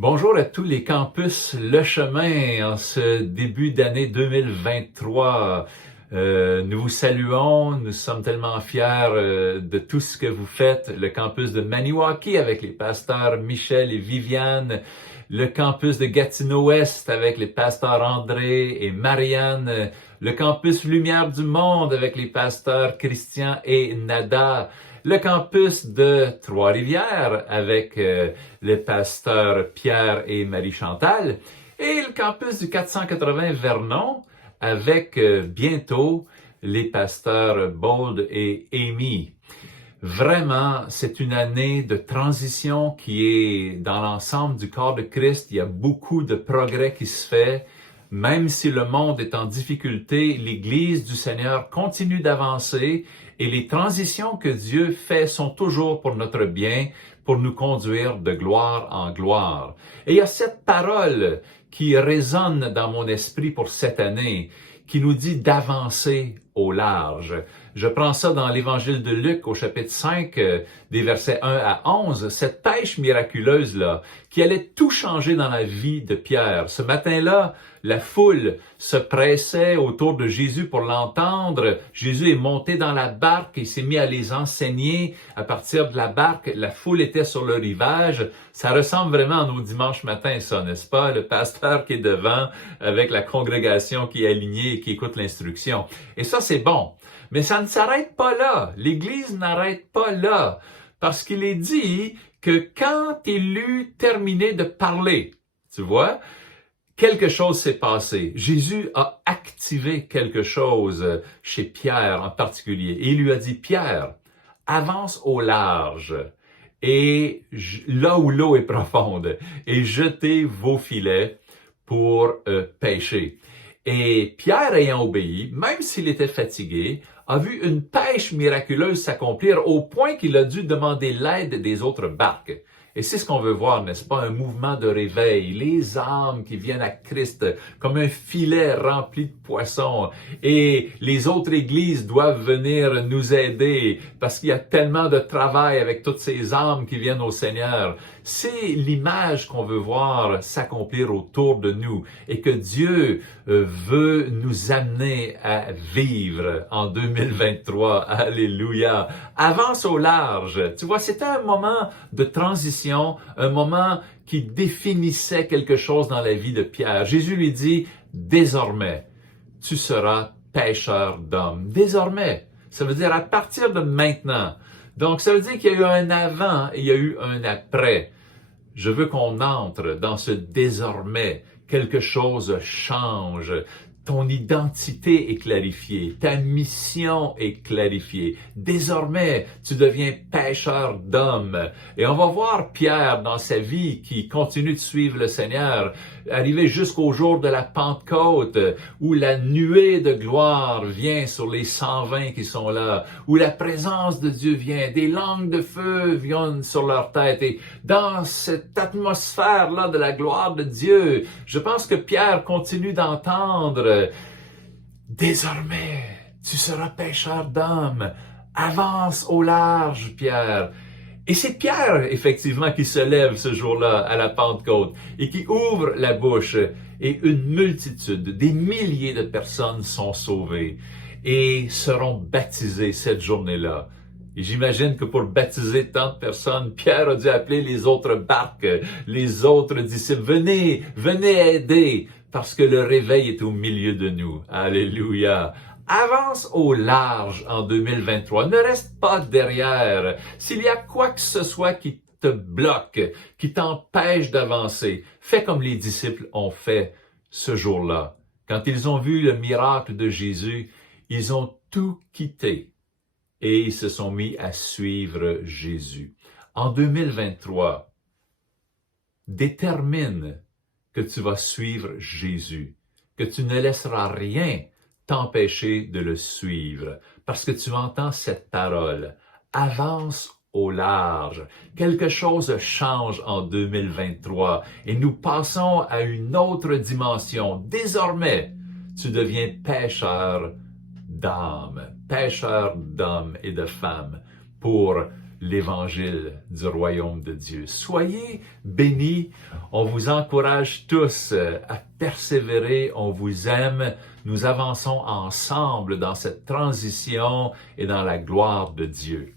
Bonjour à tous les campus Le Chemin en ce début d'année 2023. Nous vous saluons, nous sommes tellement fiers de tout ce que vous faites. Le campus de Maniwaki avec les pasteurs Michel et Viviane, le campus de Gatineau-Ouest avec les pasteurs André et Marianne, le campus Lumière du Monde avec les pasteurs Christian et Nada, le campus de Trois-Rivières avec les pasteurs Pierre et Marie-Chantal et le campus du 480 Vernon avec bientôt les pasteurs Bold et Amy. Vraiment, c'est une année de transition qui est dans l'ensemble du corps de Christ. Il y a beaucoup de progrès qui se fait. Même si le monde est en difficulté, l'Église du Seigneur continue d'avancer et les transitions que Dieu fait sont toujours pour notre bien, pour nous conduire de gloire en gloire. Et il y a cette parole qui résonne dans mon esprit pour cette année, qui nous dit d'avancer au large. Je prends ça dans l'Évangile de Luc au chapitre 5, des versets 1 à 11, cette pêche miraculeuse-là, qui allait tout changer dans la vie de Pierre. Ce matin-là, la foule se pressait autour de Jésus pour l'entendre. Jésus est monté dans la barque et s'est mis à les enseigner. À partir de la barque, la foule était sur le rivage. Ça ressemble vraiment à nos dimanches matins, ça, n'est-ce pas? Le pasteur qui est devant avec la congrégation qui est alignée et qui écoute l'instruction. Et ça, c'est bon. Mais ça ne s'arrête pas là. L'Église n'arrête pas là. Parce qu'il est dit que quand il eut terminé de parler, tu vois, quelque chose s'est passé. Jésus a activé quelque chose chez Pierre en particulier. Et il lui a dit, Pierre, avance au large et là où l'eau est profonde et jetez vos filets pour pêcher. Et Pierre ayant obéi, même s'il était fatigué, a vu une pêche miraculeuse s'accomplir au point qu'il a dû demander l'aide des autres barques. Et c'est ce qu'on veut voir, n'est-ce pas? Un mouvement de réveil, les âmes qui viennent à Christ comme un filet rempli de poissons. Et les autres églises doivent venir nous aider parce qu'il y a tellement de travail avec toutes ces âmes qui viennent au Seigneur. C'est l'image qu'on veut voir s'accomplir autour de nous et que Dieu veut nous amener à vivre en 2023. Alléluia! Avance au large. Tu vois, c'était un moment de transition, un moment qui définissait quelque chose dans la vie de Pierre. Jésus lui dit, désormais, tu seras pêcheur d'hommes. Désormais, ça veut dire à partir de maintenant. Donc, ça veut dire qu'il y a eu un avant et il y a eu un après. Je veux qu'on entre dans ce désormais. Quelque chose change. Ton identité est clarifiée, ta mission est clarifiée. Désormais, tu deviens pêcheur d'hommes. Et on va voir Pierre dans sa vie qui continue de suivre le Seigneur, arriver jusqu'au jour de la Pentecôte, où la nuée de gloire vient sur les 120 qui sont là, où la présence de Dieu vient, des langues de feu viennent sur leur tête. Et dans cette atmosphère-là de la gloire de Dieu, je pense que Pierre continue d'entendre désormais, tu seras pêcheur d'hommes. Avance au large, Pierre. Et c'est Pierre, effectivement, qui se lève ce jour-là à la Pentecôte et qui ouvre la bouche. Et une multitude, des milliers de personnes sont sauvées et seront baptisées cette journée-là. Et j'imagine que pour baptiser tant de personnes, Pierre a dû appeler les autres barques, les autres disciples. Venez, venez aider, parce que le réveil est au milieu de nous. Alléluia. Avance au large en 2023. Ne reste pas derrière. S'il y a quoi que ce soit qui te bloque, qui t'empêche d'avancer, fais comme les disciples ont fait ce jour-là. Quand ils ont vu le miracle de Jésus, ils ont tout quitté et ils se sont mis à suivre Jésus. En 2023, détermine que tu vas suivre Jésus, que tu ne laisseras rien t'empêcher de le suivre, parce que tu entends cette parole. Avance au large. Quelque chose change en 2023 et nous passons à une autre dimension. Désormais, tu deviens pêcheur d'âmes et de femmes pour l'évangile du royaume de Dieu. Soyez bénis. On vous encourage tous à persévérer. On vous aime. Nous avançons ensemble dans cette transition et dans la gloire de Dieu.